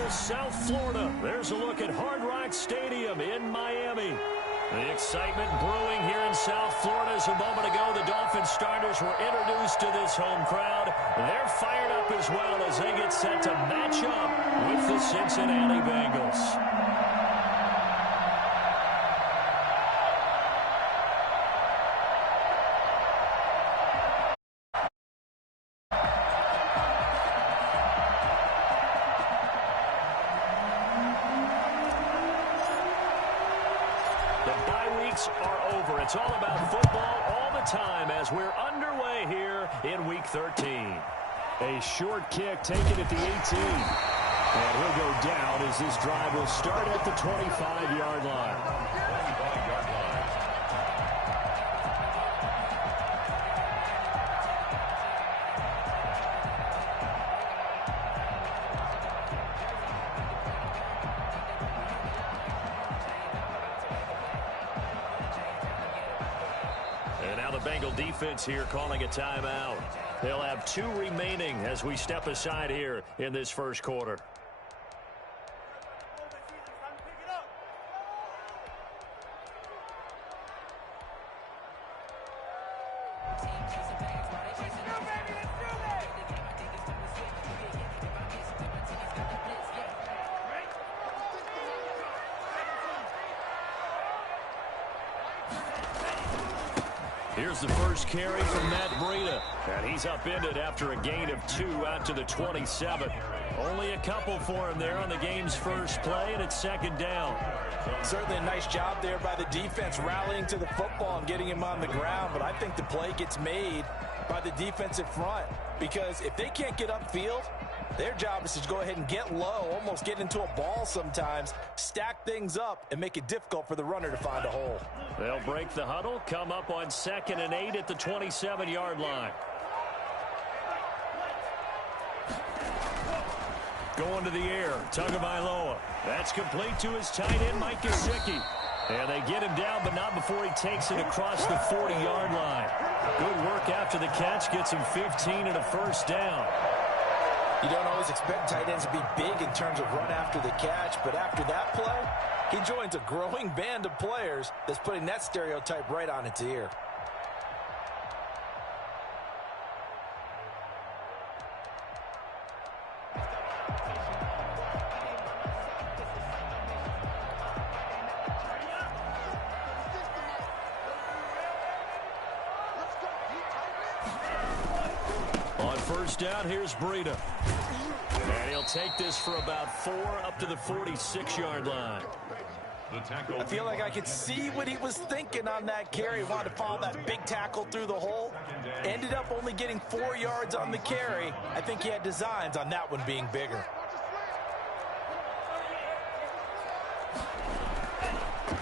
beautiful South Florida. There's a look at Hard Rock Stadium in Miami. The excitement brewing here in South Florida. As a moment ago, the Dolphins starters were introduced to this home crowd. They're fired up as well as they get set to match up with the Cincinnati Bengals. Are over. It's all about football all the time as we're underway here in Week 13. A short kick taken at the 18. And he'll go down as this drive will start at the 25-yard line. Bengal defense here calling a timeout. They'll have 2 remaining as we step aside here in this first quarter. Here's the first carry from Matt Breida. And he's upended after a gain of 2 out to the 27. Only a couple for him there on the game's first play, and it's second down. Certainly a nice job there by the defense rallying to the football and getting him on the ground. But I think the play gets made by the defensive front because if they can't get upfield, their job is to go ahead and get low, almost get into a ball sometimes, stack things up, and make it difficult for the runner to find a hole. They'll break the huddle, come up on 2nd and 8 at the 27-yard line. Going to the air, Tagovailoa. That's complete to his tight end, Mike Gesicki. And they get him down, but not before he takes it across the 40-yard line. Good work after the catch, gets him 15 and a first down. You don't always expect tight ends to be big in terms of run after the catch, but after that play, he joins a growing band of players that's putting that stereotype right on its ear. On first down, here's Breida. And he'll take this for about 4 up to the 46-yard line. I feel like I could see what he was thinking on that carry. Wanted to follow that big tackle through the hole. Ended up only getting 4 yards on the carry. I think he had designs on that one being bigger.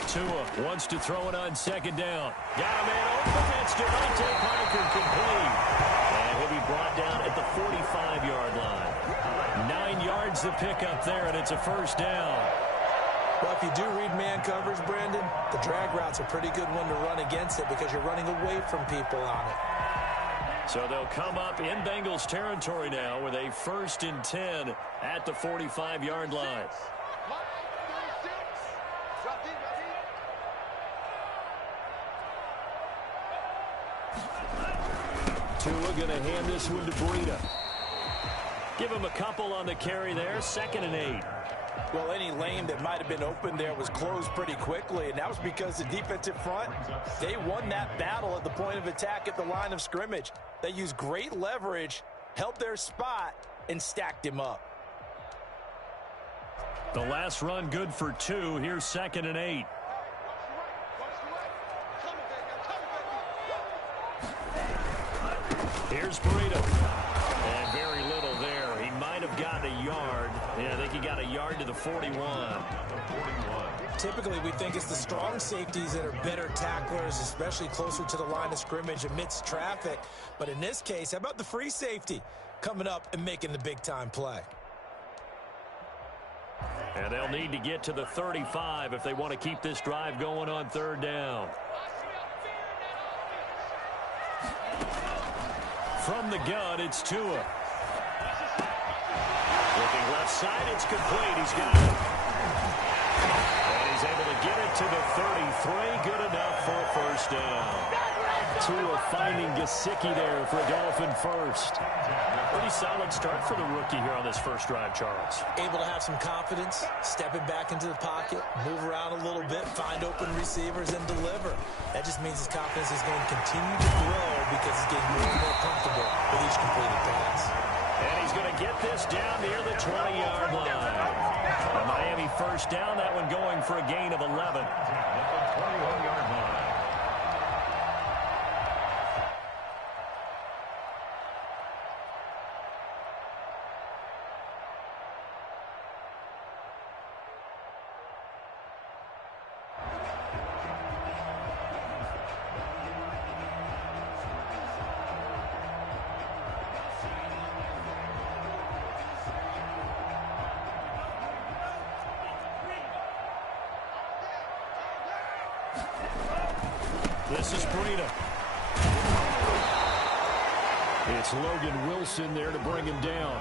Tua wants to throw it on second down. Got a man open. It's Devontae Parker complete. And he'll be brought down at the 45-yard line. 9 yards to pick up there, and it's a first down. Well, if you do read man coverage, Brandon, the drag route's a pretty good one to run against it because you're running away from people on it. So they'll come up in Bengals territory now with a 1st and 10 at the 45-yard line. Tua going to hand this one to Breida. Give him a couple on the carry there, 2nd and 8. Well, any lane that might have been open there was closed pretty quickly, and that was because the defensive front, they won that battle at the point of attack at the line of scrimmage. They used great leverage, held their spot, and stacked him up. The last run good for 2. Here's 2nd and 8. Here's Breida. And very little there. He might have gotten a yard. Yeah, I think he got a yard to the 41. Typically, we think it's the strong safeties that are better tacklers, especially closer to the line of scrimmage amidst traffic. But in this case, how about the free safety coming up and making the big-time play? And they'll need to get to the 35 if they want to keep this drive going on 3rd down. From the gun, it's Tua. Looking left side, it's complete. He's got it. And he's able to get it to the 33. Good enough for a first down. Tua finding Gesicki there for a Dolphin first. Pretty solid start for the rookie here on this first drive, Charles. Able to have some confidence, stepping back into the pocket, move around a little bit, find open receivers, and deliver. That just means his confidence is going to continue to grow because he's getting more and more comfortable with each completed pass. And he's going to get this down near the 20-yard line. A Miami first down, that one going for a gain of 11. 21-yard line. This is Breida. It's Logan Wilson there to bring him down.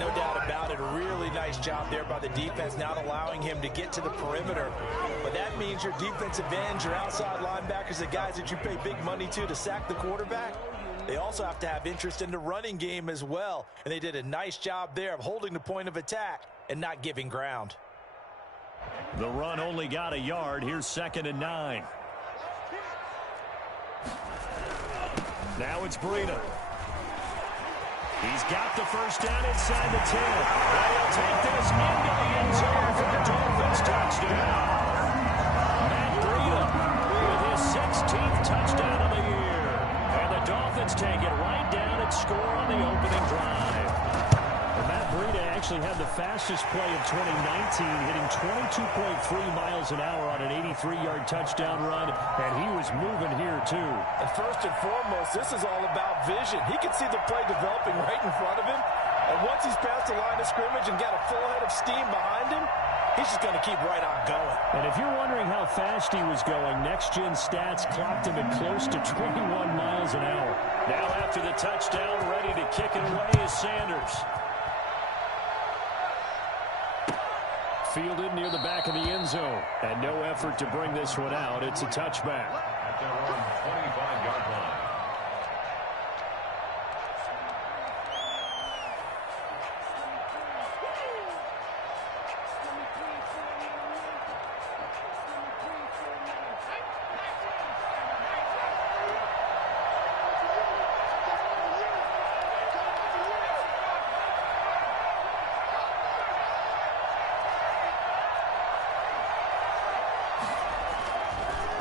No doubt about it. A really nice job there by the defense, not allowing him to get to the perimeter. But that means your defensive ends, your outside linebackers, the guys that you pay big money to sack the quarterback, they also have to have interest in the running game as well. And they did a nice job there of holding the point of attack and not giving ground. The run only got a yard. Here's 2nd and 9. Now it's Breida. He's got the first down inside the 10. They'll take this into the end zone for the Dolphins touchdown. Matt Breida with his 16th touchdown of the year. And the Dolphins take it right down and score on the opening drive. And Matt Breida actually had the fastest play of 2019, hitting 22.3 miles an hour on an 83-yard touchdown run, and he was moving here too. And first and foremost, this is all about vision. He can see the play developing right in front of him, and once he's past the line of scrimmage and got a full head of steam behind him, he's just going to keep right on going. And if you're wondering how fast he was going, Next Gen Stats clocked him at close to 21 miles an hour. Now after the touchdown, ready to kick it away is Sanders. Fielded near the back of the end zone. And no effort to bring this one out. It's a touchback. At their own 25-yard line.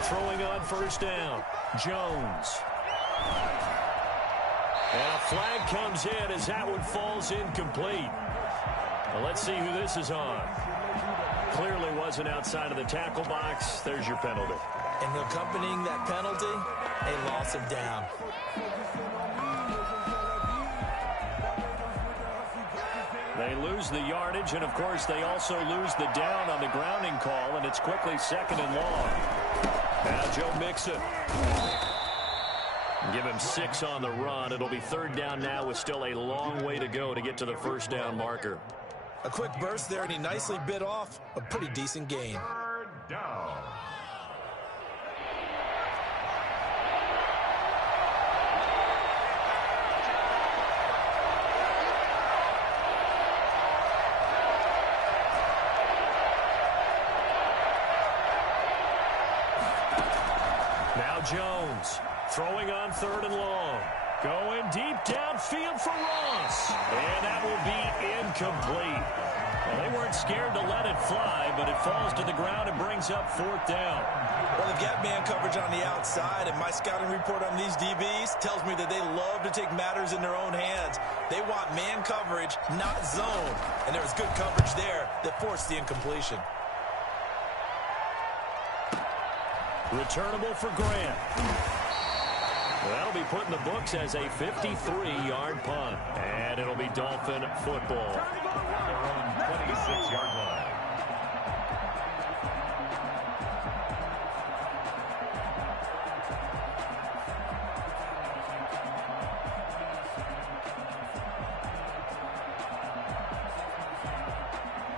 Throwing on first down, Jones. And a flag comes in as that one falls incomplete. Well, let's see who this is on. Clearly wasn't outside of the tackle box. There's your penalty. And accompanying that penalty, a loss of down. They lose the yardage, and of course they also lose the down on the grounding call, and it's quickly 2nd and long. Now Joe Mixon. Give him 6 on the run. It'll be 3rd down now with still a long way to go to get to the first down marker. A quick burst there, and he nicely bit off a pretty decent gain. 3rd down. Jones throwing on 3rd and long. Going deep downfield for Ross. And that will be incomplete. Well, they weren't scared to let it fly, but it falls to the ground and brings up 4th down. Well, they've got man coverage on the outside, and my scouting report on these DBs tells me that they love to take matters in their own hands. They want man coverage, not zone. And there was good coverage there that forced the incompletion. Returnable for Grant. That'll be put in the books as a 53-yard punt. And it'll be Dolphin football. At their own 26-yard line.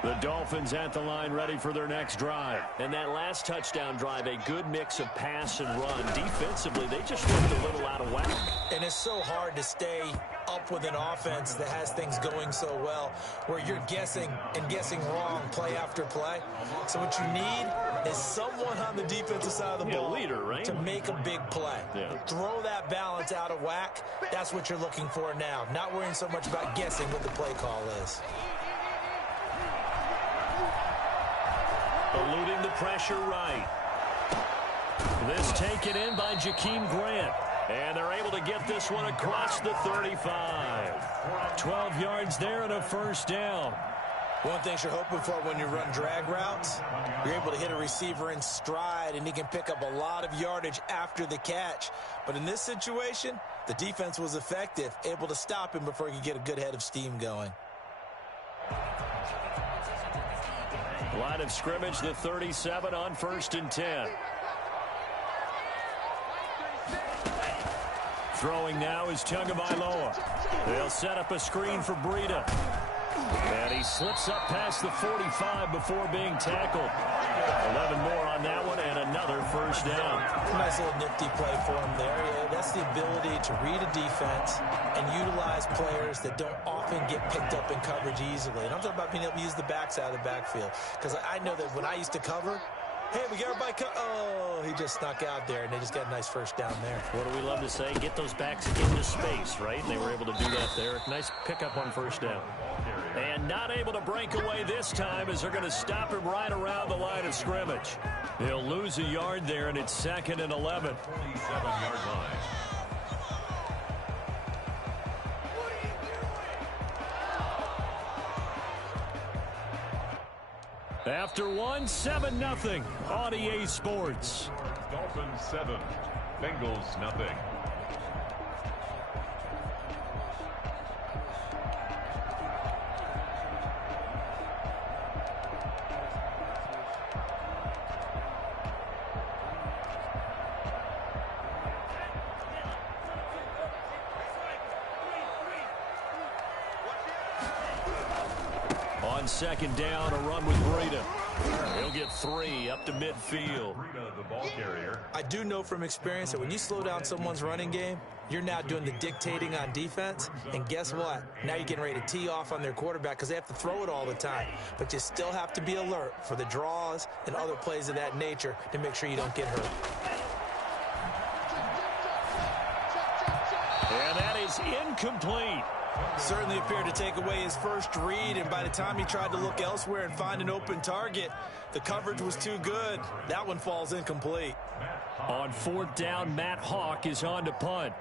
The Dolphins at the line ready for their next drive. And that last touchdown drive, a good mix of pass and run. Defensively, they just looked a little out of whack. And it's so hard to stay up with an offense that has things going so well, where you're guessing and guessing wrong play after play. So what you need is someone on the defensive side of the ball, leader, right? to make a big play. Yeah. Throw that balance out of whack. That's what you're looking for now. Not worrying so much about guessing what the play call is. Eluding the pressure right. This taken in by Jakeem Grant. And they're able to get this one across the 35. 12 yards there and a first down. One thing you're hoping for when you run drag routes, you're able to hit a receiver in stride, and he can pick up a lot of yardage after the catch. But in this situation, the defense was effective, able to stop him before he could get a good head of steam going. Line of scrimmage, the 37 on 1st and 10. Throwing now is Tagovailoa. They'll set up a screen for Breida. And he slips up past the 45 before being tackled. 11 more on that one and another first down. Nice little nifty play for him there. Yeah, that's the ability to read a defense and utilize players that don't often get picked up in coverage easily. And I'm talking about being able to use the backs out of the backfield. Because I know that when I used to cover, hey, we got everybody oh, he just snuck out there, and they just got a nice first down there. What do we love to say? Get those backs into space, right? And they were able to do that there. Nice pickup on first down. And not able to break away this time as they're going to stop him right around the line of scrimmage. They'll lose a yard there, and it's 2nd and 11. 27-yard line. After one, 7-0 on EA Sports. Dolphins 7, Bengals nothing. On 2nd down, a run with Breida. He'll get 3 up to midfield. Breida, the ball carrier. I do know from experience that when you slow down someone's running game, you're now doing the dictating on defense. And guess what? Now you're getting ready to tee off on their quarterback because they have to throw it all the time. But you still have to be alert for the draws and other plays of that nature to make sure you don't get hurt. And that is incomplete. Certainly appeared to take away his first read, and by the time he tried to look elsewhere and find an open target, the coverage was too good. That one falls incomplete. On 4th down, Matt Hawk is on to punt.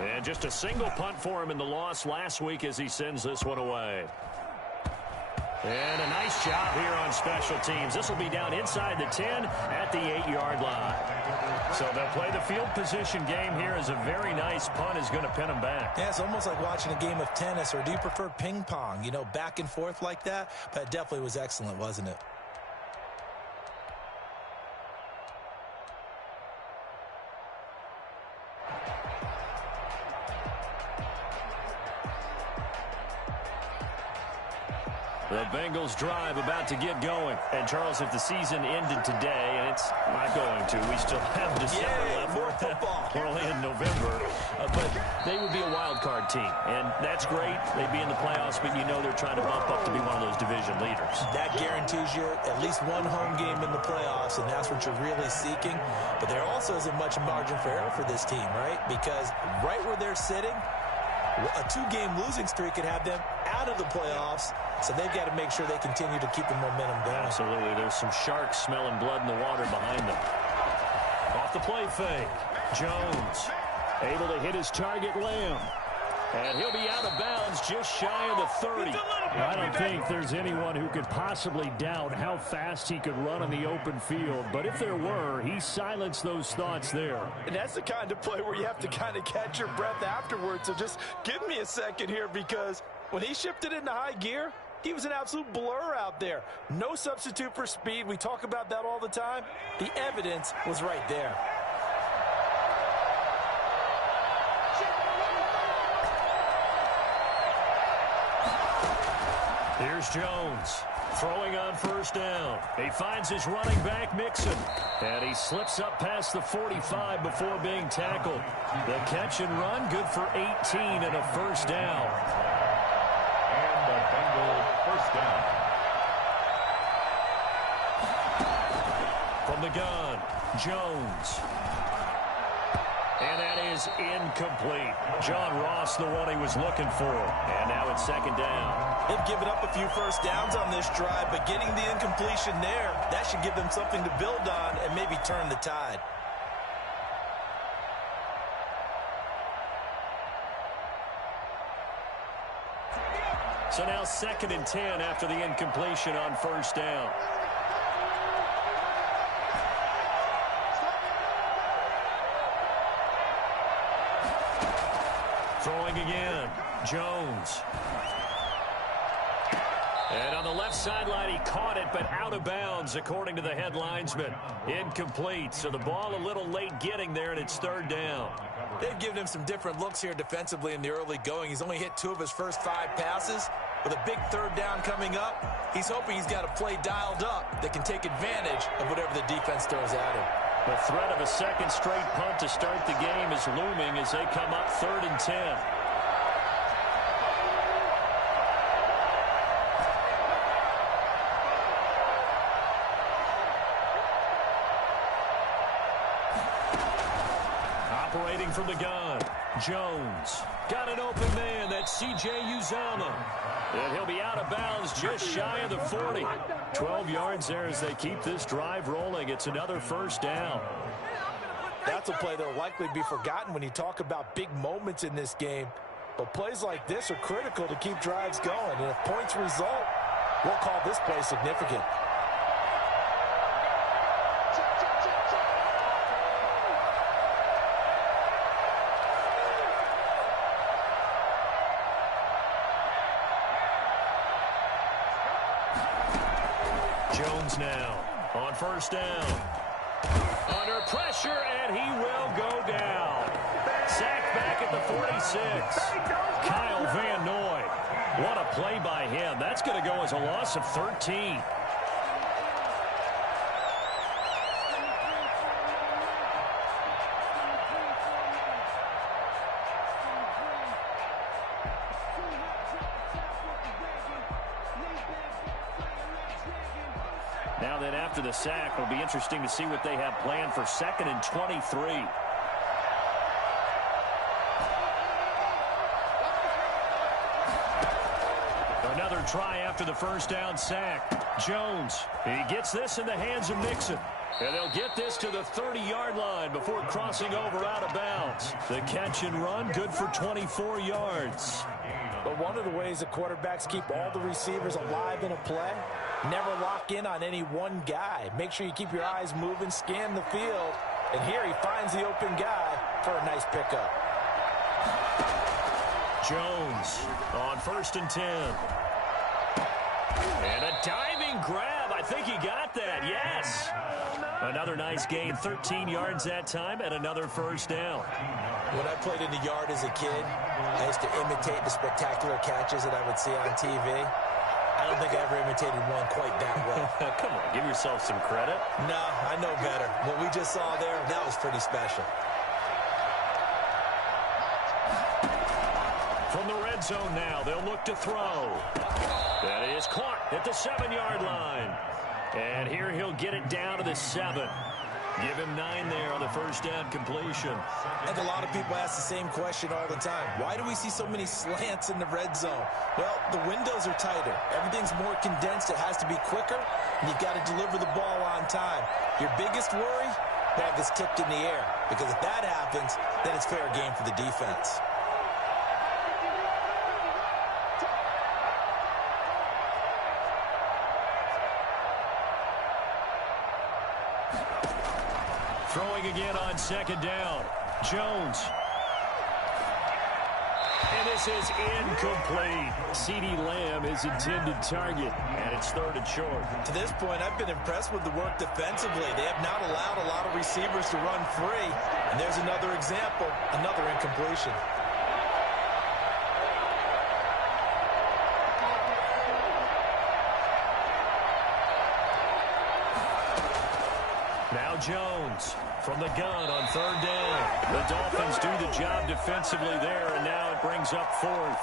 And just a single punt for him in the loss last week as he sends this one away. And a nice job here on special teams. This will be down inside the 10 at the 8-yard line. So they'll play the field position game here as a very nice punt is going to pin them back. Yeah, it's almost like watching a game of tennis, or do you prefer ping pong? You know, back and forth like that? But it definitely was excellent, wasn't it? The Bengals drive about to get going. And, Charles, if the season ended today, and it's not going to, we still have December left. More football. We're only in November. But they would be a wild card team. And that's great. They'd be in the playoffs, but you know they're trying to bump up to be one of those division leaders. That guarantees you at least one home game in the playoffs, and that's what you're really seeking. But there also isn't much margin for error for this team, right? Because right where they're sitting, a 2-game losing streak could have them out of the playoffs, so they've got to make sure they continue to keep the momentum going. Absolutely. There's some sharks smelling blood in the water behind them. Off the play fake. Jones able to hit his target, Lamb. And he'll be out of bounds just shy of the 30. I don't think there's anyone who could possibly doubt how fast he could run on the open field. But if there were, he silenced those thoughts there. And that's the kind of play where you have to kind of catch your breath afterwards. So just give me a second here, because when he shifted into high gear, he was an absolute blur out there. No substitute for speed. We talk about that all the time. The evidence was right there. Here's Jones throwing on first down. He finds his running back, Mixon, and he slips up past the 45 before being tackled. The catch and run, good for 18 and a first down. And the Bengals first down. From the gun, Jones. And that is incomplete. John Ross, the one he was looking for. And now it's second down. They've given up a few first downs on this drive, but getting the incompletion there, that should give them something to build on and maybe turn the tide. So now 2nd and 10 after the incompletion on first down. Throwing again, Jones. And on the left sideline, he caught it, but out of bounds, according to the head linesman. Incomplete, so the ball a little late getting there, and it's 3rd down. They've given him some different looks here defensively in the early going. He's only hit 2 of his first 5 passes. With a big 3rd down coming up, he's hoping he's got a play dialed up that can take advantage of whatever the defense throws at him. The threat of a second straight punt to start the game is looming as they come up 3rd and 10. Operating from the gun, Jones. Got an open man, that's C.J. Uzomah. And he'll be out of bounds just shy of the 40. 12 yards there as they keep this drive rolling. It's another first down. That's a play that will likely be forgotten when you talk about big moments in this game. But plays like this are critical to keep drives going. And if points result, we'll call this play significant. Jones now on first down. Under pressure, and he will go down. Sacked back at the 46. Kyle Van Noy. What a play by him. That's going to go as a loss of 13. Now then, after the sack, it'll be interesting to see what they have planned for 2nd and 23. Another try after the first down sack. Jones, he gets this in the hands of Mixon. And they'll get this to the 30-yard line before crossing over out of bounds. The catch and run, good for 24 yards. But one of the ways the quarterbacks keep all the receivers alive in a play, never lock in on any one guy. Make sure you keep your eyes moving, scan the field. And here he finds the open guy for a nice pickup. Jones on 1st and 10. And a diving grab. I think he got that. Yes. Another nice gain. 13 yards that time and another first down. When I played in the yard as a kid, I used to imitate the spectacular catches that I would see on TV. I don't think I ever imitated one quite that well. Come on, give yourself some credit. No, I know better. What we just saw there, that was pretty special. From the red zone now, they'll look to throw. That is caught at the 7-yard line. And here he'll get it down to the 7. Give him 9 there on the first down completion. And a lot of people ask the same question all the time. Why do we see so many slants in the red zone? Well, the windows are tighter. Everything's more condensed. It has to be quicker, and you've got to deliver the ball on time. Your biggest worry? Ball gets tipped in the air. Because if that happens, then it's fair game for the defense. Throwing again on 2nd down. Jones. And this is incomplete. CeeDee Lamb, his intended target, and it's 3rd and short. To this point, I've been impressed with the work defensively. They have not allowed a lot of receivers to run free. And there's another example, another incompletion. Jones from the gun on third down. The Dolphins do the job defensively there, and now it brings up fourth.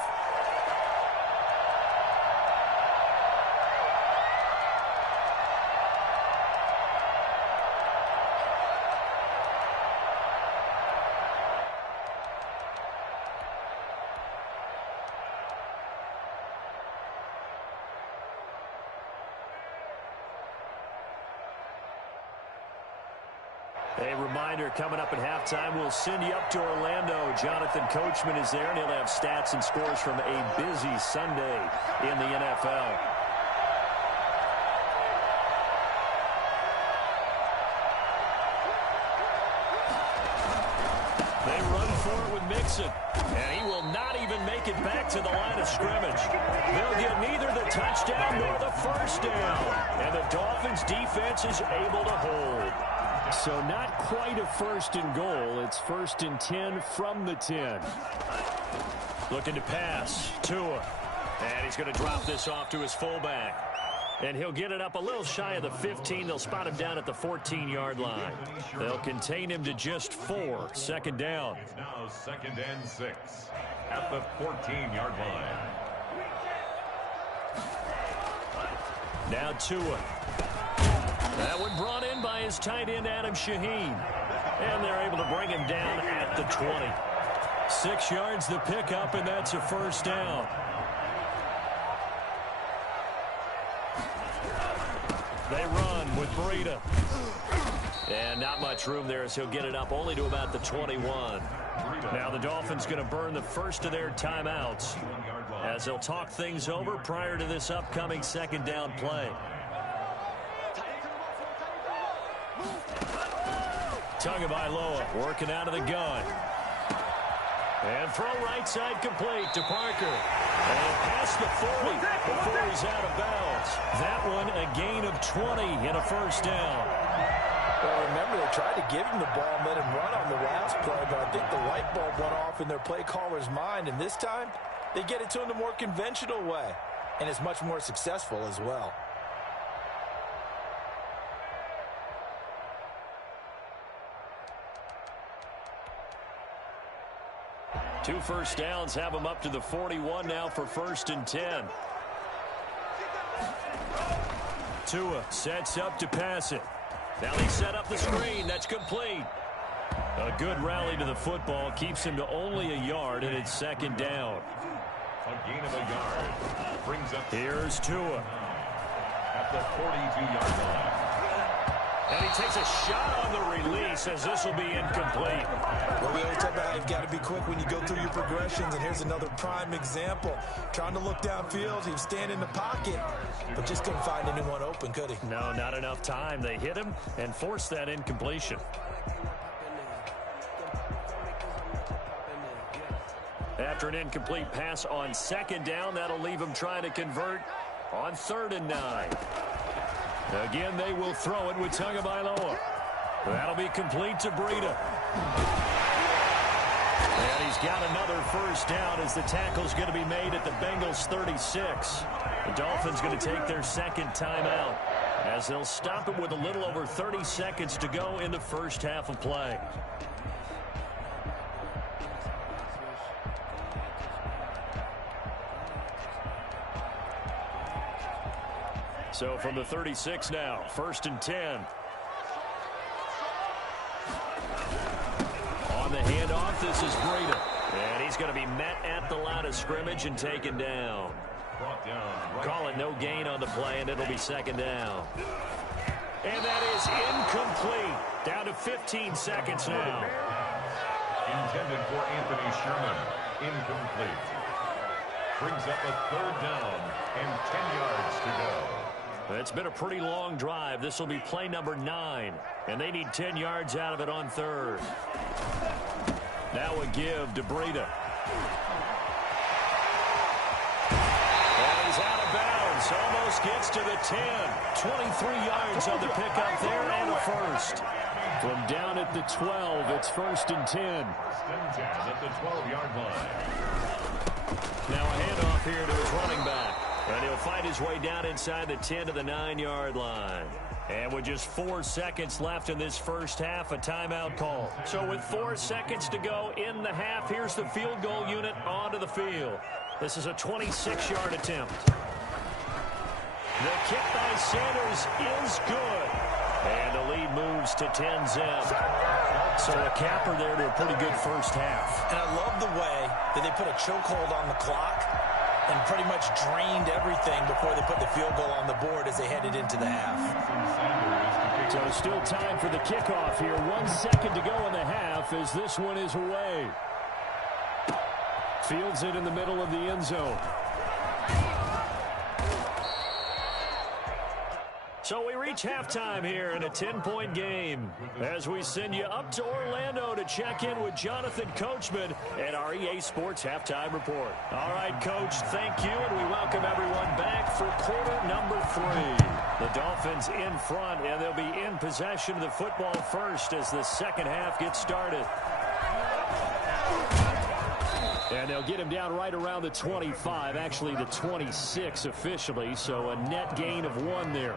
A reminder, coming up at halftime, we'll send you up to Orlando. Jonathan Coachman is there, and he'll have stats and scores from a busy Sunday in the NFL. They run for it with Mixon, and he will not even make it back to the line of scrimmage. They'll get neither the touchdown nor the first down, and the Dolphins' defense is able to hold. So not quite a first and goal. It's 1st and 10 from the 10. Looking to pass. Tua. And he's going to drop this off to his fullback. And he'll get it up a little shy of the 15. They'll spot him down at the 14-yard line. They'll contain him to just 4. Second down. It's now 2nd and 6 at the 14-yard line. Now Tua. That one brought in by his tight end, Adam Shaheen. And they're able to bring him down at the 20. 6 yards the pickup, and that's a first down. They run with Breida. And not much room there as he'll get it up only to about the 21. Now the Dolphins going to burn the first of their timeouts as they'll talk things over prior to this upcoming second down play. Tagovailoa working out of the gun. And throw right side complete to Parker. And past the 40 before he's out of bounds. That one a gain of 20 and a first down. Well, remember, they tried to give him the ball and let him run on the last play, but I think the light bulb went off in their play caller's mind, and this time they get it to him the more conventional way, and it's much more successful as well. Two first downs have him up to the 41 now for 1st and 10. Tua sets up to pass it. Now they set up the screen. That's complete. A good rally to the football keeps him to only a yard, and it's second down. A gain of a yard brings up. Here's Tua. At the 42-yard line. And he takes a shot on the release as this will be incomplete. Well, we always talk about how you've got to be quick when you go through your progressions, and here's another prime example. Trying to look downfield, he was standing in the pocket, but just couldn't find anyone open, could he? No, not enough time. They hit him and forced that incompletion. After an incomplete pass on second down, that'll leave him trying to convert on 3rd and 9. Again, they will throw it with Tagovailoa. That'll be complete to Breida. And he's got another first down as the tackle's going to be made at the Bengals' 36. The Dolphins going to take their second timeout as they'll stop it with a little over 30 seconds to go in the first half of play. So from the 36 now, 1st and 10. On the handoff, this is Breida. And he's going to be met at the line of scrimmage and taken down. Call it no gain on the play, and it'll be second down. And that is incomplete. Down to 15 seconds now. Intended for Anthony Sherman. Incomplete. Brings up a 3rd down and 10 yards to go. It's been a pretty long drive. This will be play number 9, and they need 10 yards out of it on 3rd. Now a give to Breida. And he's out of bounds. Almost gets to the 10. 23 yards on the pickup there and a first. From down at the 12, it's 1st and 10. 1st and 10 at the 12-yard line. Now a handoff here to his running back. And he'll fight his way down inside the 10 to the 9-yard line. And with just 4 seconds left in this first half, a timeout call. So with 4 seconds to go in the half, here's the field goal unit onto the field. This is a 26-yard attempt. The kick by Sanders is good. And the lead moves to 10-zip. So a capper there to a pretty good first half. And I love the way that they put a chokehold on the clock and pretty much drained everything before they put the field goal on the board as they headed into the half. So still time for the kickoff here. 1 second to go in the half as this one is away. Fields it in the middle of the end zone. So we reach halftime here in a 10-point game as we send you up to Orlando to check in with Jonathan Coachman at our EA Sports Halftime Report. All right, Coach, thank you, and we welcome everyone back for quarter number 3. The Dolphins in front, and they'll be in possession of the football first as the second half gets started. And they'll get him down right around the 25, actually the 26 officially, so a net gain of 1 there.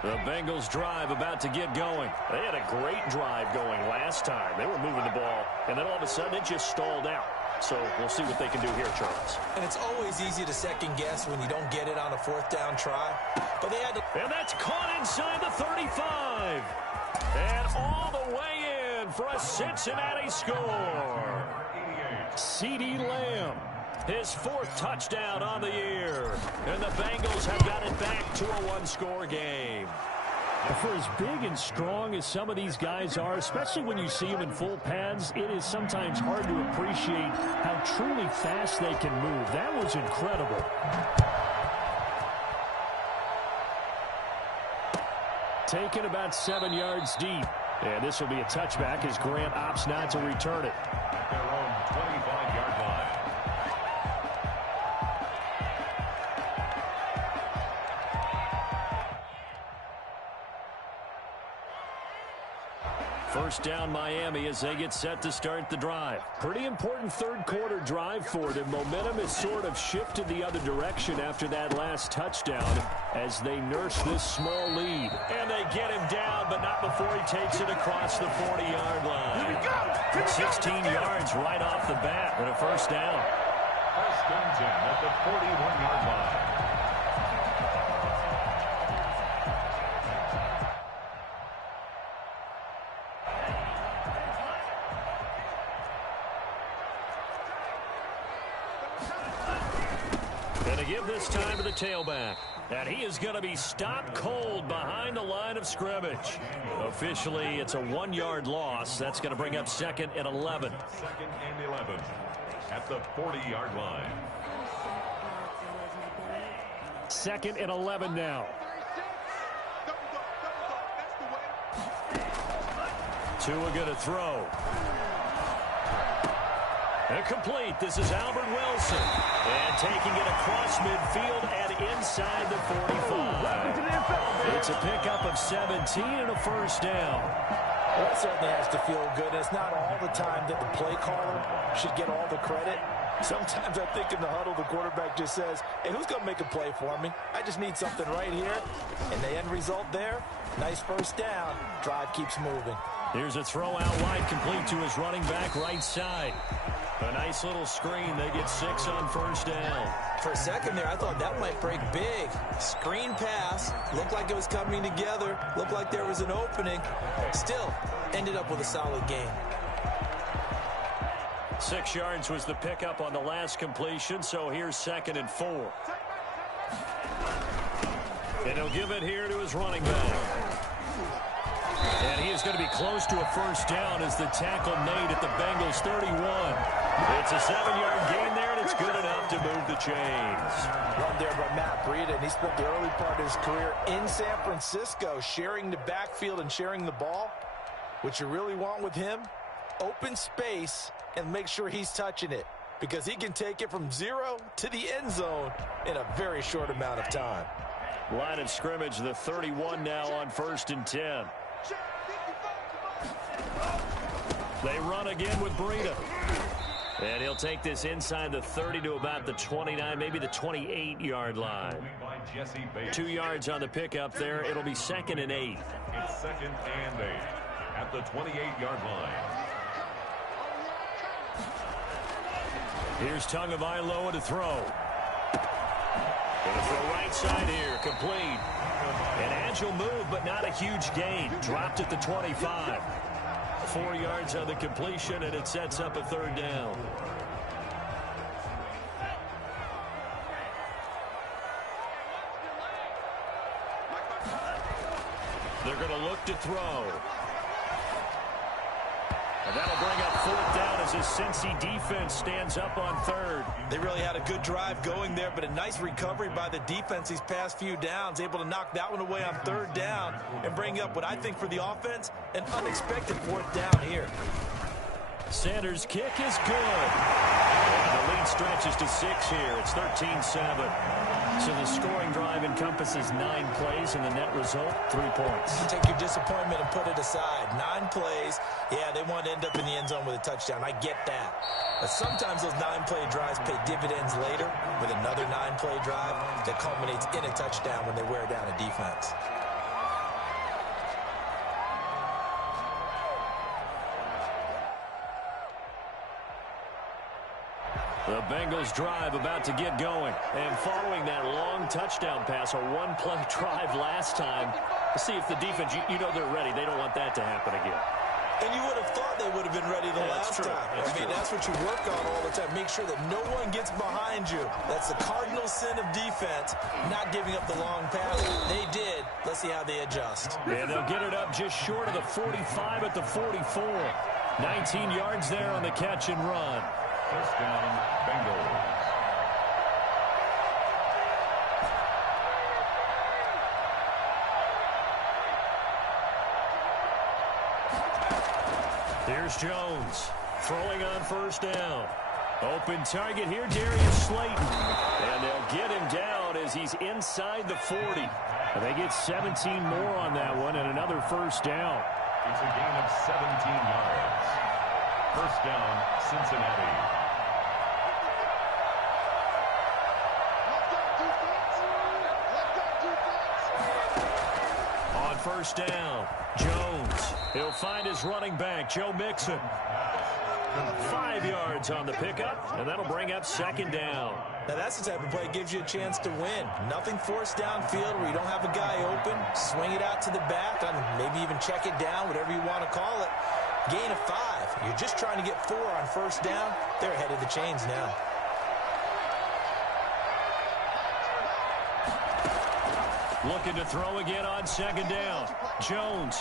The Bengals drive about to get going. They had a great drive going last time. They were moving the ball, and then all of a sudden it just stalled out. So we'll see what they can do here, Charles. And it's always easy to second guess when you don't get it on a 4th down try. But they had to... And that's caught inside the 35. And all the way in for a Cincinnati score. CeeDee Lamb. His 4th touchdown on the year. And the Bengals have got it back to a 1-score game. For as big and strong as some of these guys are, especially when you see them in full pads, it is sometimes hard to appreciate how truly fast they can move. That was incredible. Taken about 7 yards deep. And this will be a touchback as Grant opts not to return it. At their own 25-yard line. First down Miami as they get set to start the drive. Pretty important third-quarter drive for them. Momentum has sort of shifted the other direction after that last touchdown as they nurse this small lead. And they get him down, but not before he takes it across the 40-yard line. 16 yards right off the bat and a first down. First and 10 at the 41-yard line. Give this time to the tailback. And he is going to be stopped cold behind the line of scrimmage. Officially, it's a 1-yard loss. That's going to bring up 2nd and 11. 2nd and 11 at the 40-yard line. 2nd and 11 now. Tua going to throw. Incomplete. This is Albert Wilson. And taking it across midfield and inside the 45. It's a pickup of 17 and a first down. Well, it certainly has to feel good. It's not all the time that the play caller should get all the credit. Sometimes I think in the huddle, the quarterback just says, hey, who's going to make a play for me? I just need something right here. And the end result there, nice first down. Drive keeps moving. Here's a throw out wide, complete to his running back right side. A nice little screen. They get 6 on first down. For a second there, I thought that might break big. Screen pass. Looked like it was coming together. Looked like there was an opening. Still, ended up with a solid game. 6 yards was the pickup on the last completion, so here's 2nd and 4. And he'll give it here to his running back. And he is going to be close to a first down as the tackle made at the Bengals 31. It's a 7-yard gain there, and it's good enough to move the chains. Run there by Matt Breida, and he spent the early part of his career in San Francisco sharing the backfield and sharing the ball. What you really want with him, open space and make sure he's touching it because he can take it from 0 to the end zone in a very short amount of time. Line of scrimmage, the 31 now on 1st and 10. They run again with Breida. And he'll take this inside the 30 to about the 29, maybe the 28-yard line. 2 yards on the pickup there. It'll be 2nd and 8. It's 2nd and 8 at the 28-yard line. Here's Tagovailoa to throw. Gonna throw right side here, complete. An agile move, but not a huge gain. Dropped at the 25. 4 yards on the completion, and it sets up a 3rd down. They're going to look to throw. And that'll bring up 4th down as his Cincy defense stands up on 3rd. They really had a good drive going there, but a nice recovery by the defense these past few downs, able to knock that one away on 3rd down and bring up what I think for the offense, an unexpected 4th down here. Sanders' kick is good. And the lead stretches to 6 here. It's 13-7. So the scoring drive encompasses 9 plays, and the net result, 3 points. Take your disappointment and put it aside. 9 plays. Yeah, they want to end up in the end zone with a touchdown. I get that. But sometimes those 9-play drives pay dividends later with another 9-play drive that culminates in a touchdown when they wear down a defense. The Bengals drive about to get going. And following that long touchdown pass, a 1-play drive last time, to see if the defense, you know they're ready. They don't want that to happen again. And you would have thought they would have been ready the last time. That's what you work on all the time. Make sure that no one gets behind you. That's the cardinal sin of defense, not giving up the long pass. They did. Let's see how they adjust. And they'll get it up just short of the 45 at the 44. 19 yards there on the catch and run. 1st down, Bengals. Here's Jones throwing on 1st down. Open target here, Darius Slayton. And they'll get him down as he's inside the 40. And they get 17 more on that one and another 1st down. It's a gain of 17 yards. 1st down, Cincinnati. On 1st down, Jones. He'll find his running back, Joe Mixon. 5 yards on the pickup, and that'll bring up 2nd down. Now that's the type of play that gives you a chance to win. Nothing forced downfield where you don't have a guy open. Swing it out to the back, and maybe even check it down, whatever you want to call it. Gain of 5. You're just trying to get 4 on 1st down. They're ahead of the chains now. Looking to throw again on 2nd down. Jones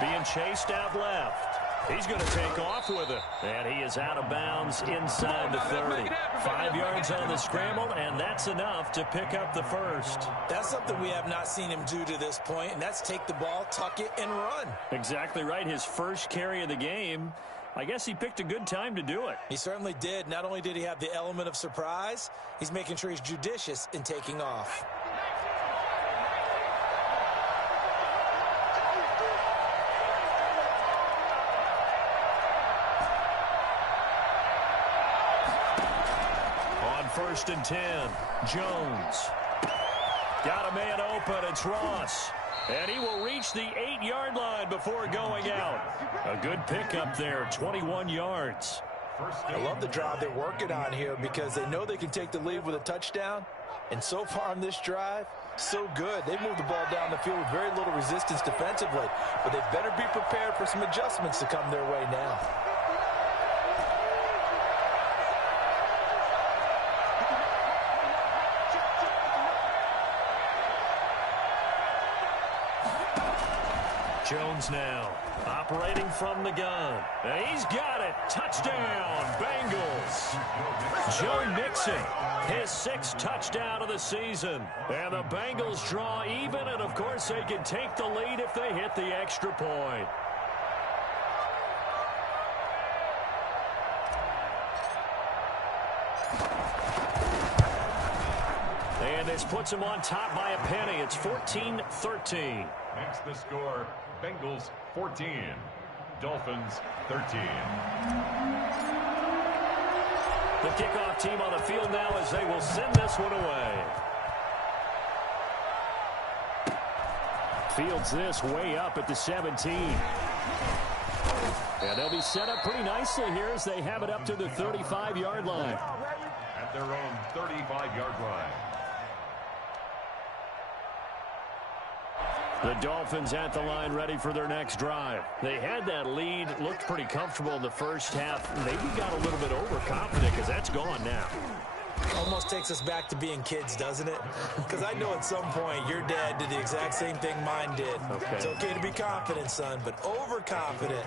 being chased out left. He's going to take off with it. And he is out of bounds inside the 30. 5 yards on the scramble, and that's enough to pick up the 1st. That's something we have not seen him do to this point, and that's take the ball, tuck it, and run. Exactly right. His first carry of the game. I guess he picked a good time to do it. He certainly did. Not only did he have the element of surprise, he's making sure he's judicious in taking off. On 1st and 10, Jones. Got a man open. It's Ross. And he will reach the 8-yard line before going out. A good pickup there, 21 yards. I love the drive they're working on here because they know they can take the lead with a touchdown. And so far on this drive, so good. They moved the ball down the field with very little resistance defensively. But they better be prepared for some adjustments to come their way now. Jones now operating from the gun. And he's got it. Touchdown, Bengals. Joe Mixon, his 6th touchdown of the season. And the Bengals draw even, and of course they can take the lead if they hit the extra point. And they this puts them on top by a penny. It's 14-13. Next the score, Bengals 14, Dolphins 13. The kickoff team on the field now as they will send this one away. Fields this way up at the 17. And they'll be set up pretty nicely here as they have it up to the 35-yard line. At their own 35-yard line. The Dolphins at the line ready for their next drive. They had that lead, looked pretty comfortable in the first half. Maybe got a little bit overconfident because that's gone now. Almost takes us back to being kids, doesn't it? Because I know at some point your dad did the exact same thing mine did. Okay. It's okay to be confident, son, but overconfident,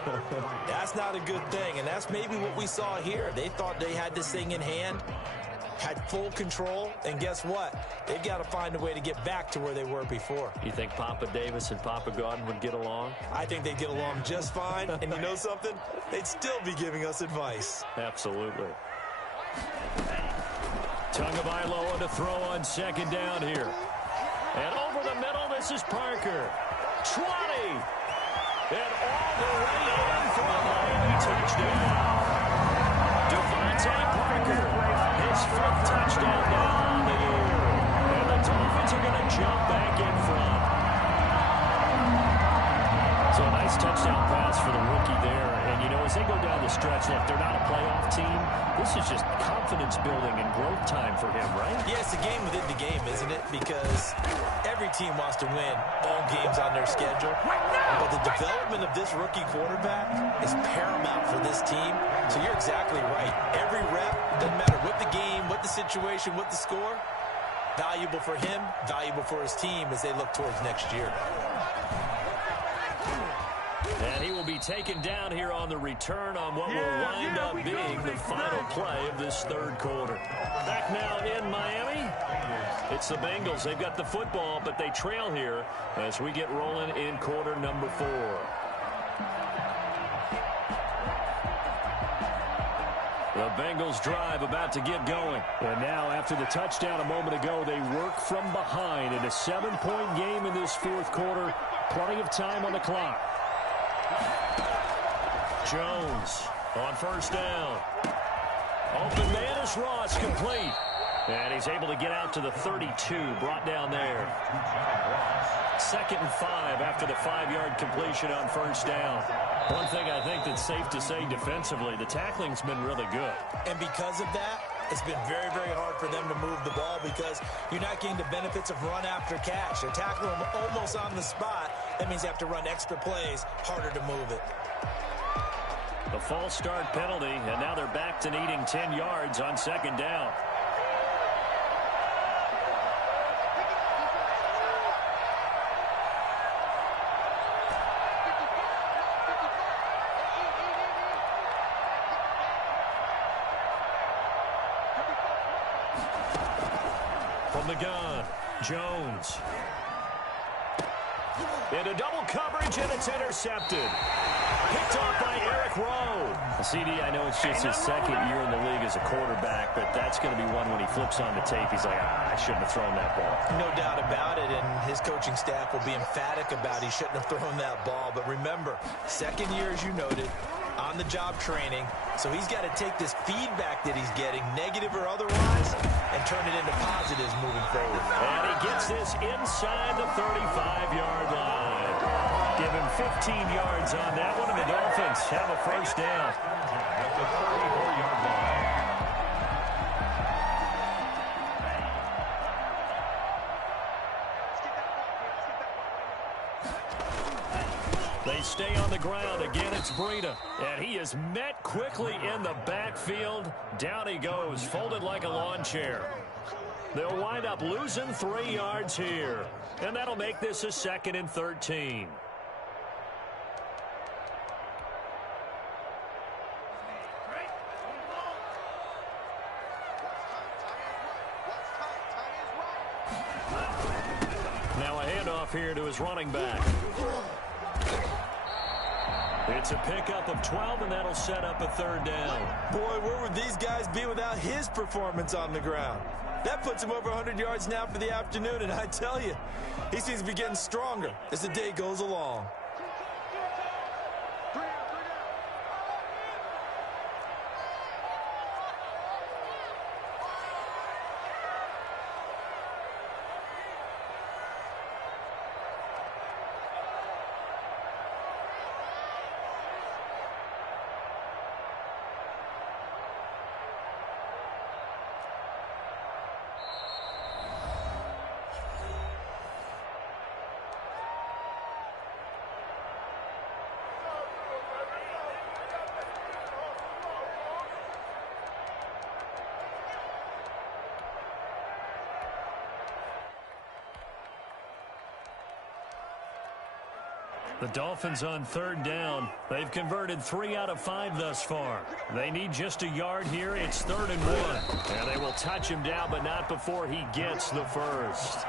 that's not a good thing. And that's maybe what we saw here. They thought they had this thing in hand, had full control, and guess what? They've got to find a way to get back to where they were before. You think Papa Davis and Papa Godwin would get along? I think they'd get along just fine. And you know something? They'd still be giving us advice. Absolutely. Tagovailoa to throw on second down here. And over the middle, this is Parker. 20. And all the way in for a Miami touchdown. Devontae Parker, his 5th touchdown now on the year. And the Dolphins are going to jump back in front. So a nice touchdown pass for the rookie there. And, you know, as they go down the stretch, look, they're not a playoff team. This is just confidence building and growth time for him, right? Yeah, it's a game within the game, isn't it? Because every team wants to win all games on their schedule. But the development of this rookie quarterback is paramount for this team. So you're exactly right. Every rep, doesn't matter what the game, what the situation, what the score, valuable for him, valuable for his team as they look towards next year. And he will be taken down here on the return on what will wind up being the final play of this third quarter. Back now in Miami, it's the Bengals. They've got the football, but they trail here as we get rolling in quarter number 4. The Bengals drive about to get going. And now after the touchdown a moment ago, they work from behind in a 7-point game in this fourth quarter. Plenty of time on the clock. Jones on first down. Open man is Ross, complete. And he's able to get out to the 32, brought down there. 2nd and 5 after the 5-yard completion on first down. One thing I think that's safe to say defensively, the tackling's been really good. And because of that, it's been very, very hard for them to move the ball because you're not getting the benefits of run after catch. They're tackling them almost on the spot. That means they have to run extra plays, harder to move it. The false start penalty, and now they're back to needing 10 yards on second down. From the gun, Jones. Into double coverage, and it's intercepted. Picked off by Eric Rowe. CD, I know it's just his second year in the league as a quarterback, but that's going to be one when he flips on the tape. He's like, I shouldn't have thrown that ball. No doubt about it, and his coaching staff will be emphatic about he shouldn't have thrown that ball. But remember, second year, as you noted, on-the-job training. So he's got to take this feedback that he's getting, negative or otherwise, and turn it into positives moving forward. And he gets this inside the 35-yard line. Give him 15 yards on that one, and the Dolphins have a first down. At the 34-yard line. They stay on the ground. Again, it's Breida. And he is met quickly in the backfield. Down he goes, folded like a lawn chair. They'll wind up losing 3 yards here. And that'll make this a 2nd and 13. Now a handoff here to his running back. It's a pickup of 12, and that'll set up a 3rd down. Boy, where would these guys be without his performance on the ground? That puts him over 100 yards now for the afternoon, and I tell you, he seems to be getting stronger as the day goes along. The Dolphins on third down. They've converted 3 out of 5 thus far. They need just a yard here. It's 3rd and 1. And they will touch him down, but not before he gets the first.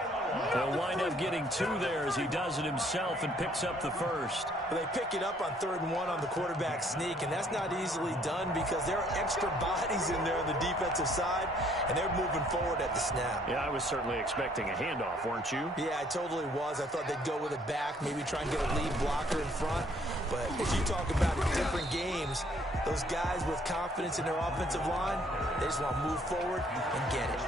They'll wind up getting 2 there as he does it himself and picks up the first. Well, they pick it up on 3rd and 1 on the quarterback sneak, and that's not easily done because there are extra bodies in there on the defensive side, and they're moving forward at the snap. Yeah, I was certainly expecting a handoff, weren't you? Yeah, I totally was. I thought they'd go with it back, maybe try and get a lead blocker in front. But as you talk about in different games, those guys with confidence in their offensive line, they just want to move forward and get it.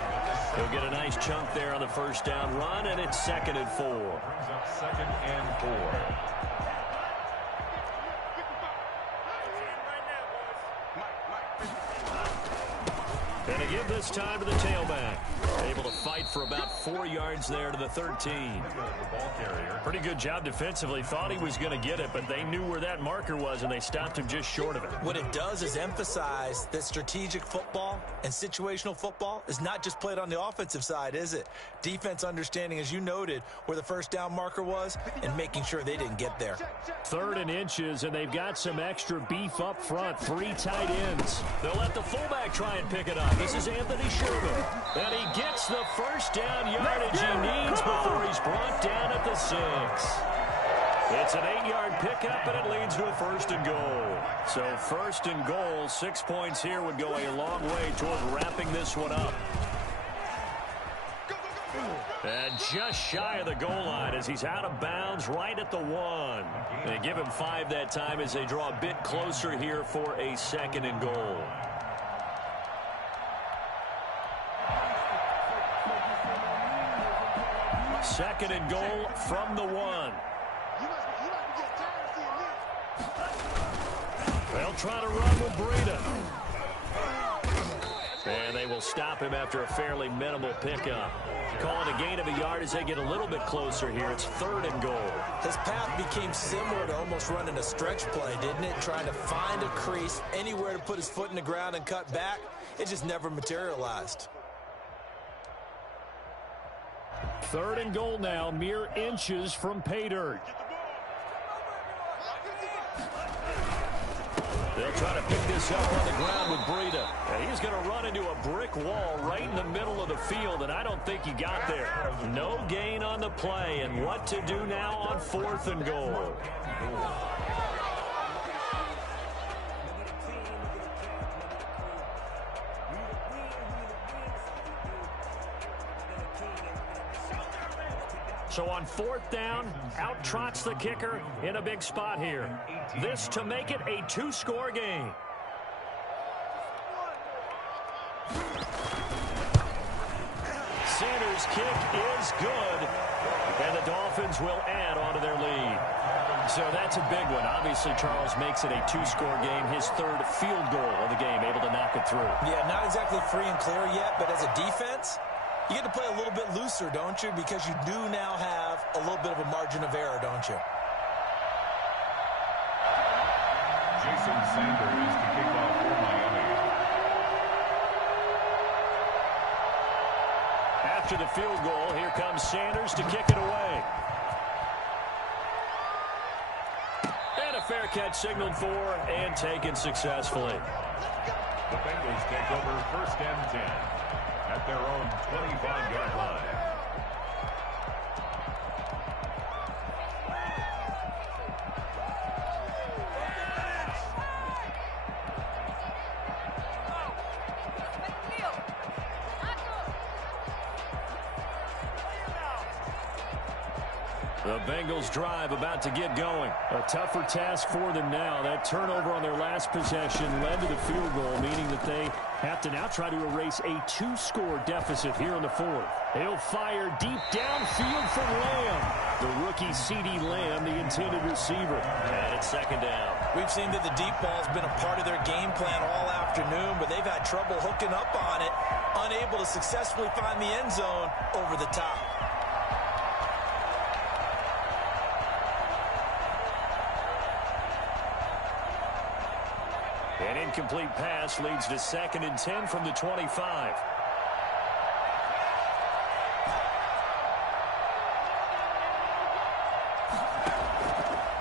He'll get a nice chunk there on the first down run, and it's 2nd and 4. Brings up 2nd and 4. And to give this time to the tailback. Able to fight for about 4 yards there to the 13. Pretty good job defensively. Thought he was going to get it, but they knew where that marker was, and they stopped him just short of it. What it does is emphasize that strategic football and situational football is not just played on the offensive side, is it? Defense understanding, as you noted, where the first down marker was and making sure they didn't get there. 3rd and inches, and they've got some extra beef up front. 3 tight ends. They'll let the fullback try and pick it up. This is Anthony Sherman. And he gets the first down yardage he needs before he's brought down at the 6. It's an 8-yard pickup, and it leads to a 1st and goal. So 1st and goal, 6 points here would go a long way toward wrapping this one up. And just shy of the goal line as he's out of bounds right at the 1. They give him 5 that time as they draw a bit closer here for a 2nd and goal. Second and goal from the 1. They'll try to run with Breida. And they will stop him after a fairly minimal pickup. Calling a gain of a yard as they get a little bit closer here. It's 3rd and goal. His path became similar to almost running a stretch play, didn't it? Trying to find a crease, anywhere to put his foot in the ground and cut back. It just never materialized. 3rd and goal now, mere inches from pay dirt. They'll try to pick this up on the ground with Breida. And he's going to run into a brick wall right in the middle of the field, and I don't think he got there. No gain on the play, and what to do now on 4th and goal. So on 4th down, out trots the kicker in a big spot here. This to make it a 2-score game. Sanders' kick is good, and the Dolphins will add on to their lead. So that's a big one. Obviously, Charles makes it a 2-score game, his 3rd field goal of the game, able to knock it through. Yeah, not exactly free and clear yet, but as a defense, you get to play a little bit looser, don't you? Because you do now have a little bit of a margin of error, don't you? Jason Sanders to kick off for Miami. After the field goal, here comes Sanders to kick it away. And a fair catch signaled for and taken successfully. The Bengals take over 1st and 10 at their own 25-yard line. The Bengals drive about to get going. A tougher task for them now. That turnover on their last possession led to the field goal, meaning that they have to now try to erase a 2-score deficit here in the fourth. He'll fire deep downfield for Lamb. The rookie C.D. Lamb, the intended receiver. And it's second down. We've seen that the deep ball's been a part of their game plan all afternoon, but they've had trouble hooking up on it, unable to successfully find the end zone over the top. An incomplete pass leads to 2nd and 10 from the 25.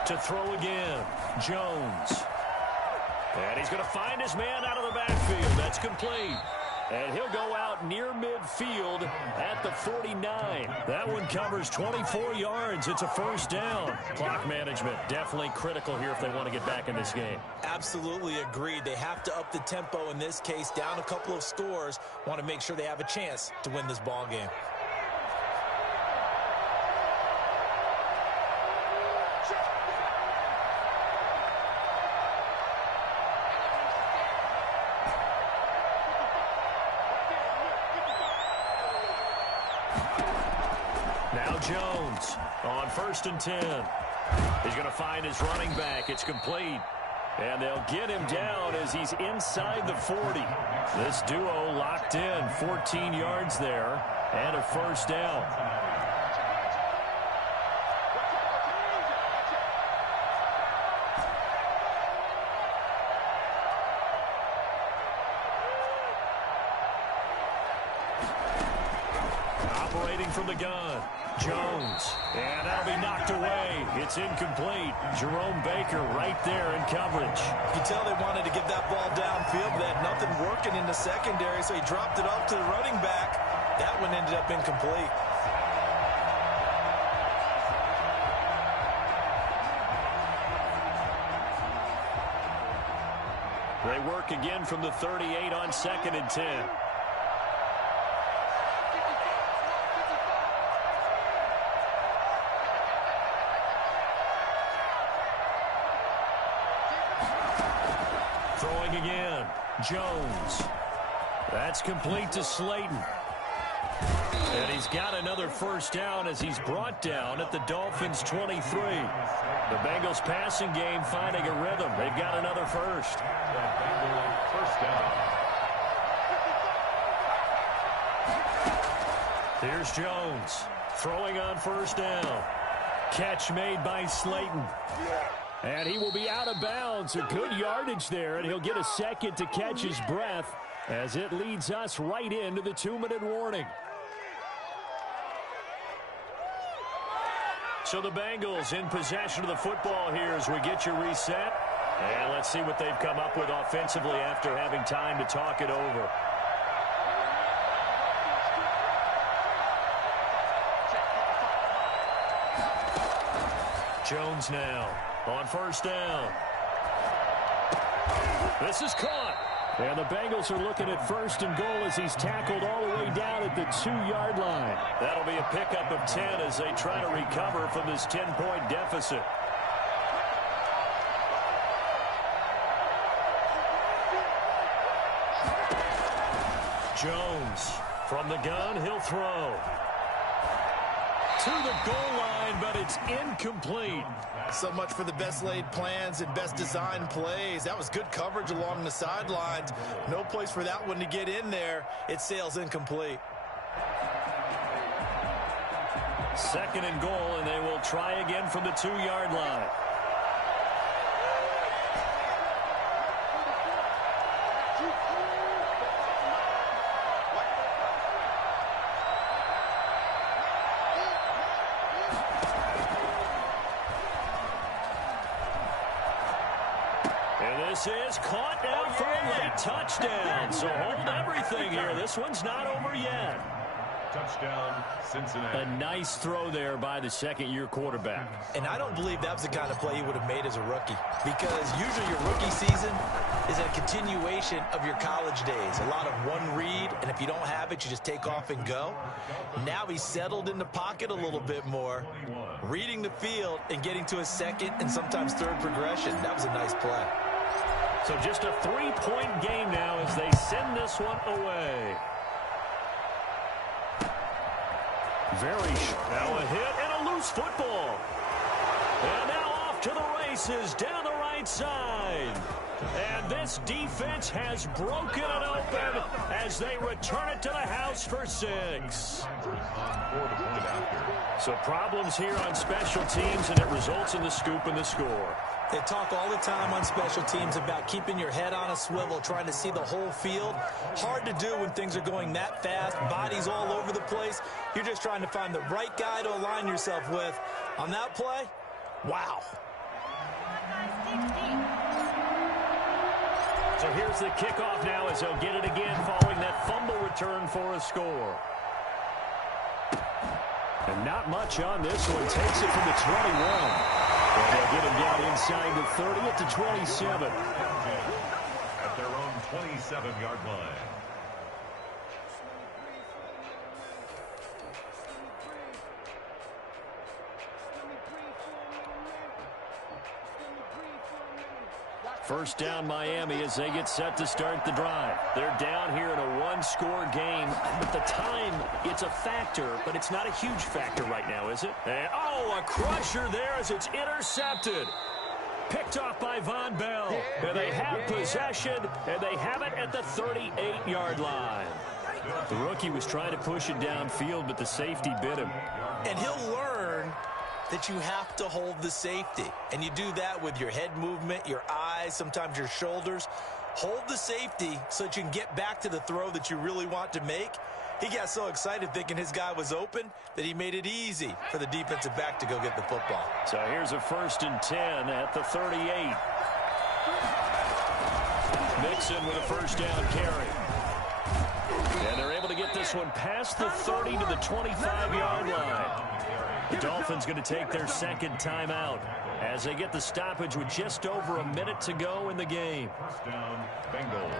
To throw again, Jones. And he's going to find his man out of the backfield. That's complete. And he'll go out near midfield at the 49. That one covers 24 yards. It's a first down. Clock management definitely critical here if they want to get back in this game. Absolutely agreed. They have to up the tempo in this case, down a couple of scores. Want to make sure they have a chance to win this ball game. Now Jones on 1st and 10. He's going to find his running back. It's complete. And they'll get him down as he's inside the 40. This duo locked in, 14 yards there, and a first down. Operating from the gun, Jones. And that'll be knocked away. It's incomplete. Jerome Baker right there in coverage. You can tell they wanted to get that ball downfield, but they had nothing working in the secondary, so he dropped it off to the running back. That one ended up incomplete. They work again from the 38 on 2nd and 10. Throwing again, Jones. That's complete to Slayton. And he's got another first down as he's brought down at the Dolphins' 23. The Bengals passing game finding a rhythm. They've got another first. First down. Here's Jones throwing on first down. Catch made by Slayton. And he will be out of bounds. A good yardage there, and he'll get a second to catch his breath as it leads us right into the 2-minute warning. So the Bengals in possession of the football here as we get you reset. And let's see what they've come up with offensively after having time to talk it over. Jones now on first down. This is caught. And the Bengals are looking at 1st and goal as he's tackled all the way down at the 2-yard line. That'll be a pickup of 10 as they try to recover from this 10-point deficit. Jones from the gun, he'll throw. To the goal line, but it's incomplete. So much for the best laid plans and best designed plays. That was good coverage along the sidelines. No place for that one to get in there. It sails incomplete. 2nd and goal, and they will try again from the 2-yard line. This is caught now for a late touchdown. So hold everything here. This one's not over yet. Touchdown, Cincinnati. A nice throw there by the second-year quarterback. And I don't believe that was the kind of play he would have made as a rookie, because usually your rookie season is a continuation of your college days. A lot of one read, and if you don't have it, you just take off and go. Now he's settled in the pocket a little bit more, reading the field and getting to a second and sometimes third progression. That was a nice play. So just a 3-point game now as they send this one away. Now a hit and a loose football. And now off to the races down the right side. And this defense has broken it open as they return it to the house for 6. So problems here on special teams, and it results in the scoop and the score. They talk all the time on special teams about keeping your head on a swivel, trying to see the whole field. Hard to do when things are going that fast, bodies all over the place. You're just trying to find the right guy to align yourself with. On that play, wow. So here's the kickoff now as they'll get it again following that fumble return for a score. And not much on this one. Takes it from the 21. And they'll get him down inside the 30 at the 27. At their own 27-yard line. First down Miami as they get set to start the drive. They're down here in a one-score game. But the time, it's a factor, but it's not a huge factor right now, is it? And, oh, a crusher there as it's intercepted. Picked off by Von Bell. And they have possession, and they have it at the 38-yard line. The rookie was trying to push it downfield, but the safety bit him. And he'll learn that you have to hold the safety. And you do that with your head movement, your eyes, sometimes your shoulders. Hold the safety so that you can get back to the throw that you really want to make. He got so excited thinking his guy was open that he made it easy for the defensive back to go get the football. So here's a 1st and 10 at the 38. Mixon with a first down carry. And they're able to get this one past the 30 to the 25-yard line. The Dolphins going to take their second timeout as they get the stoppage with just over a minute to go in the game. First down, Bengals.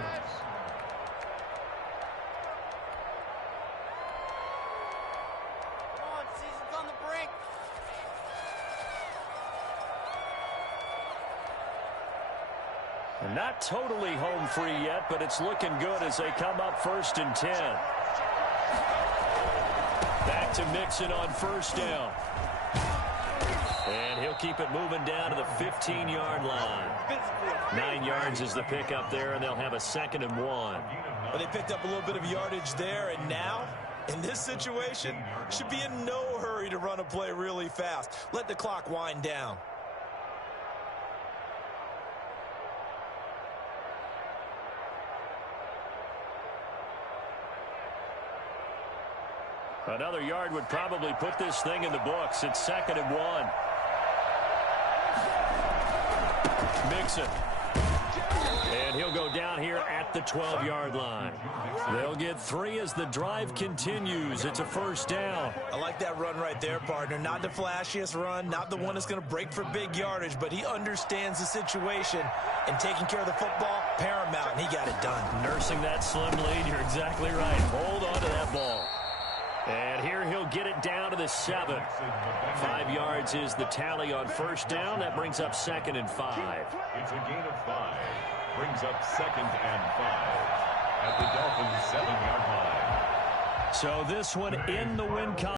Come on, season's on the brink. And not totally home free yet, but it's looking good as they come up 1st and 10. Back to Mixon on first down. And he'll keep it moving down to the 15-yard line. 9 yards is the pickup there, and they'll have a 2nd and 1. But they picked up a little bit of yardage there, and now, in this situation, should be in no hurry to run a play really fast. Let the clock wind down. Another yard would probably put this thing in the books. It's 2nd and 1. Mixon. And he'll go down here at the 12-yard line. They'll get 3 as the drive continues. It's a first down. I like that run right there, partner. Not the flashiest run, not the one that's going to break for big yardage, but he understands the situation, and taking care of the football, paramount, and he got it done. Nursing that slim lead, you're exactly right. Hold on to that ball. And here he'll get it down to the 7. 5 yards is the tally on first down. That brings up 2nd and 5. It's a gain of 5. Brings up 2nd and 5 at the Dolphins' 7-yard line. So this one in the win column.